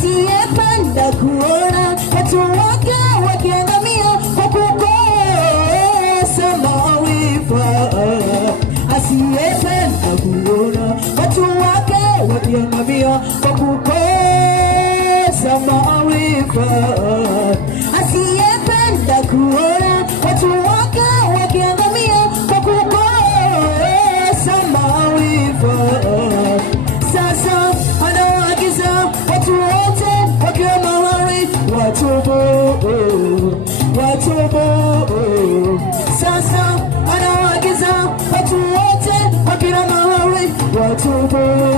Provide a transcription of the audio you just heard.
asiyependa kuona watu wake wakiangamia kwa kukosa maarifa. Asiyependa kuona watu wake wakiangamia kwa kukosa maarifa. Asiyependa kuona watu wake wakiangamia kwa kukosa maarifa. Sasa anawaagiza watu wote wakiwa mahali watubu. Sasa anawaagiza watu wote wakiwa mahali watubu.